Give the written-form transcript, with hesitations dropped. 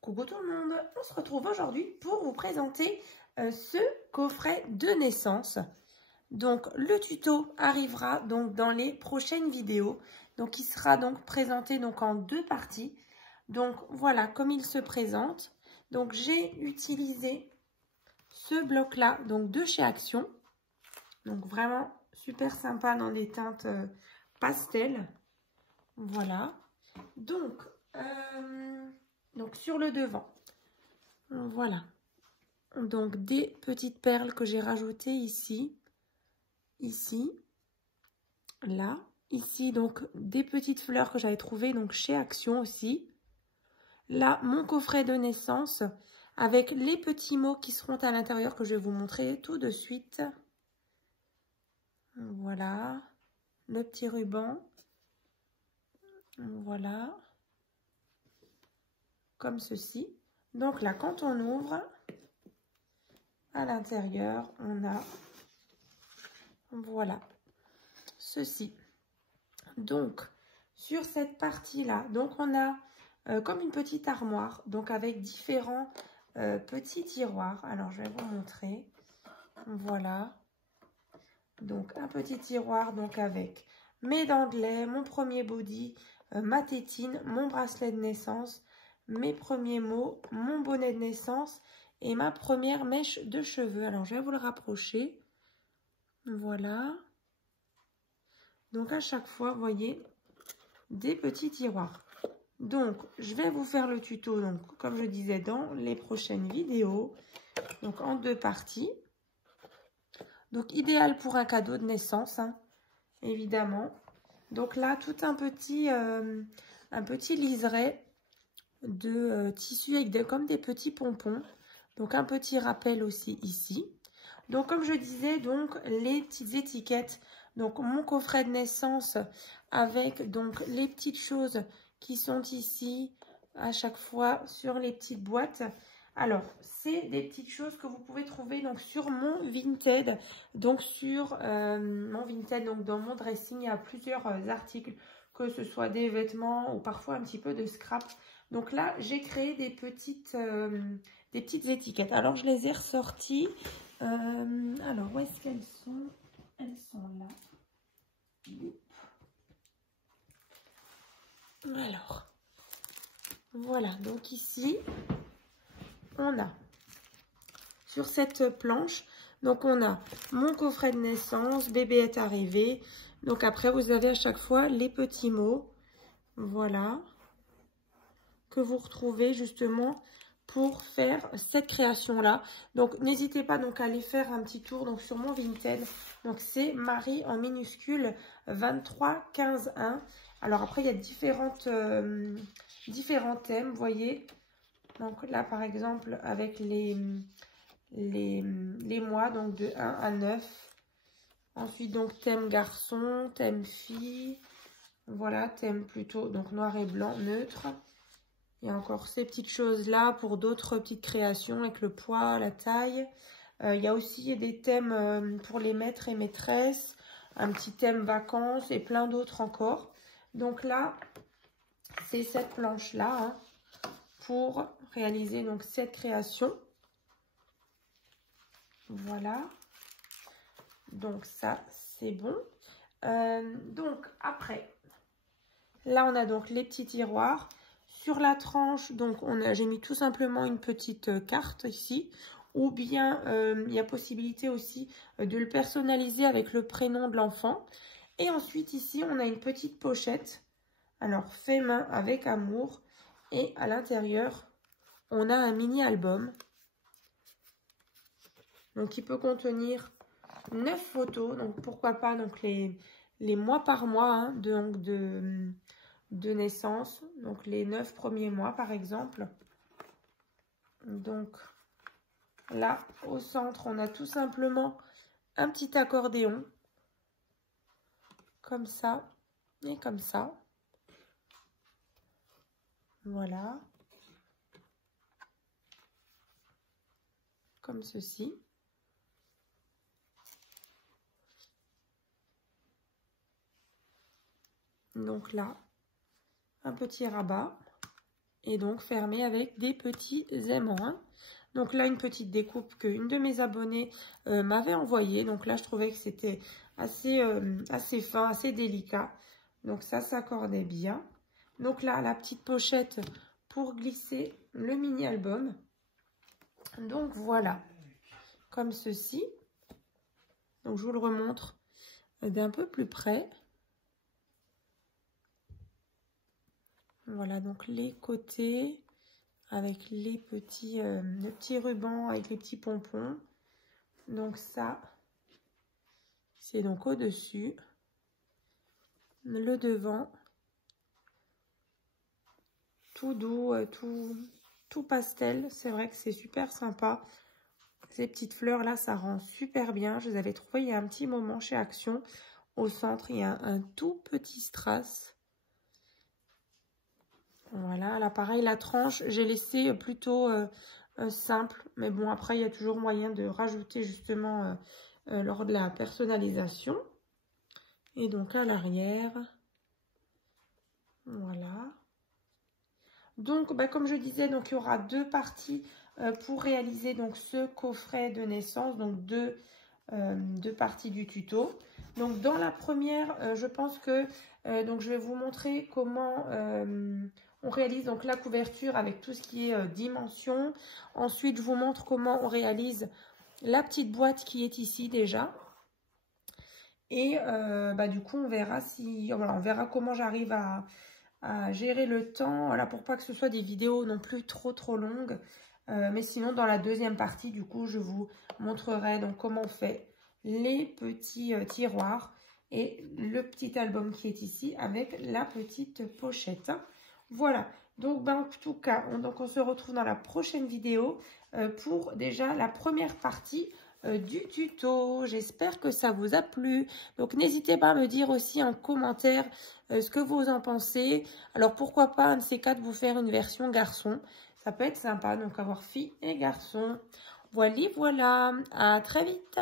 Coucou tout le monde, on se retrouve aujourd'hui pour vous présenter ce coffret de naissance. Donc le tuto arrivera donc dans les prochaines vidéos. Donc il sera donc présenté donc en deux parties. Donc voilà comme il se présente. Donc j'ai utilisé ce bloc là donc de chez Action. Donc vraiment super sympa dans des teintes pastel. Voilà. Donc sur le devant, voilà. Donc des petites perles que j'ai rajoutées ici, là, ici donc des petites fleurs que j'avais trouvées donc chez Action aussi. Là mon coffret de naissance avec les petits mots qui seront à l'intérieur que je vais vous montrer tout de suite. Voilà, le petit ruban, voilà, comme ceci. Donc là quand on ouvre, à l'intérieur on a, voilà, ceci. Donc sur cette partie là, donc on a comme une petite armoire, donc avec différents petits tiroirs. Alors je vais vous montrer, voilà, donc un petit tiroir donc avec mes dents de lait, mon premier body, ma tétine, mon bracelet de naissance, mes premiers mots, mon bonnet de naissance et ma première mèche de cheveux. Alors je vais vous le rapprocher, voilà. Donc à chaque fois, vous voyez, des petits tiroirs. Donc je vais vous faire le tuto, donc comme je disais, dans les prochaines vidéos. Donc en deux parties. Donc idéal pour un cadeau de naissance, hein, évidemment. Donc là, tout un petit liseré de tissu avec comme des petits pompons. Donc un petit rappel aussi ici. Donc comme je disais, donc les petites étiquettes. Donc mon coffret de naissance avec donc les petites choses qui sont ici à chaque fois sur les petites boîtes. Alors c'est des petites choses que vous pouvez trouver donc sur mon Vinted, donc sur mon Vinted, donc dans mon dressing. Il y a plusieurs articles, que ce soit des vêtements ou parfois un petit peu de scrap. Donc là j'ai créé des petites étiquettes. Alors je les ai ressorties. Alors où est-ce qu'elles sont? Elles sont là. Alors, voilà, donc ici, on a, sur cette planche, donc on a mon coffret de naissance, bébé est arrivé. Donc après, vous avez à chaque fois les petits mots, voilà, que vous retrouvez justement pour faire cette création-là. Donc n'hésitez pas donc à aller faire un petit tour donc sur mon Vinted. Donc c'est Marie en minuscule 23 15 1. Alors après il y a différents thèmes, vous voyez. Donc là par exemple avec les mois, donc de 1 à 9. Ensuite donc thème garçon, thème fille. Voilà, thème plutôt donc noir et blanc, neutre. Il y a encore ces petites choses-là pour d'autres petites créations avec le poids, la taille. Il y a aussi des thèmes pour les maîtres et maîtresses, un petit thème vacances et plein d'autres encore. Donc là, c'est cette planche-là hein, pour réaliser donc cette création. Voilà. Donc ça, c'est bon. Donc après, là, on a donc les petits tiroirs. Sur la tranche, donc j'ai mis tout simplement une petite carte ici, ou bien il y a possibilité aussi de le personnaliser avec le prénom de l'enfant. Et ensuite ici, on a une petite pochette, alors fait main avec amour, et à l'intérieur, on a un mini album, donc qui peut contenir 9 photos, donc pourquoi pas donc les mois par mois hein, de naissance, donc les 9 premiers mois par exemple. Donc là au centre on a tout simplement un petit accordéon comme ça et comme ça, voilà, comme ceci. Donc là un petit rabat. et donc fermer avec des petits aimants. Hein. Donc là, une petite découpe qu'une de mes abonnées m'avait envoyée. Donc là, je trouvais que c'était assez fin, assez délicat. Donc ça s'accordait bien. Donc là, la petite pochette pour glisser le mini-album. Donc voilà, comme ceci. Donc je vous le remontre d'un peu plus près. Voilà, donc les côtés avec les petits rubans, avec les petits pompons. Donc ça, c'est donc au-dessus. Le devant, tout doux, tout pastel. C'est vrai que c'est super sympa. Ces petites fleurs là, ça rend super bien. Je les avais trouvées il y a un petit moment chez Action. Au centre, il y a un tout petit strass. Voilà, là pareil, la tranche, j'ai laissé plutôt simple. Mais bon, après, il y a toujours moyen de rajouter justement lors de la personnalisation. Et donc à l'arrière, voilà. Donc, bah, comme je disais, donc il y aura deux parties pour réaliser donc ce coffret de naissance, donc deux parties du tuto. Donc dans la première, je pense que donc je vais vous montrer comment on réalise donc la couverture avec tout ce qui est dimension. Ensuite, je vous montre comment on réalise la petite boîte qui est ici déjà. Et bah, du coup, on verra si voilà, on verra comment j'arrive à gérer le temps, voilà, pour pas que ce soit des vidéos non plus trop longues. Mais sinon, dans la deuxième partie, du coup, je vous montrerai donc comment on fait les petits tiroirs et le petit album qui est ici avec la petite pochette. Voilà, donc ben, en tout cas, on se retrouve dans la prochaine vidéo pour déjà la première partie du tuto. J'espère que ça vous a plu. Donc n'hésitez pas à me dire aussi en commentaire ce que vous en pensez. Alors pourquoi pas un de ces quatre vous faire une version garçon. Ça peut être sympa, donc avoir fille et garçon. Voilà, à très vite.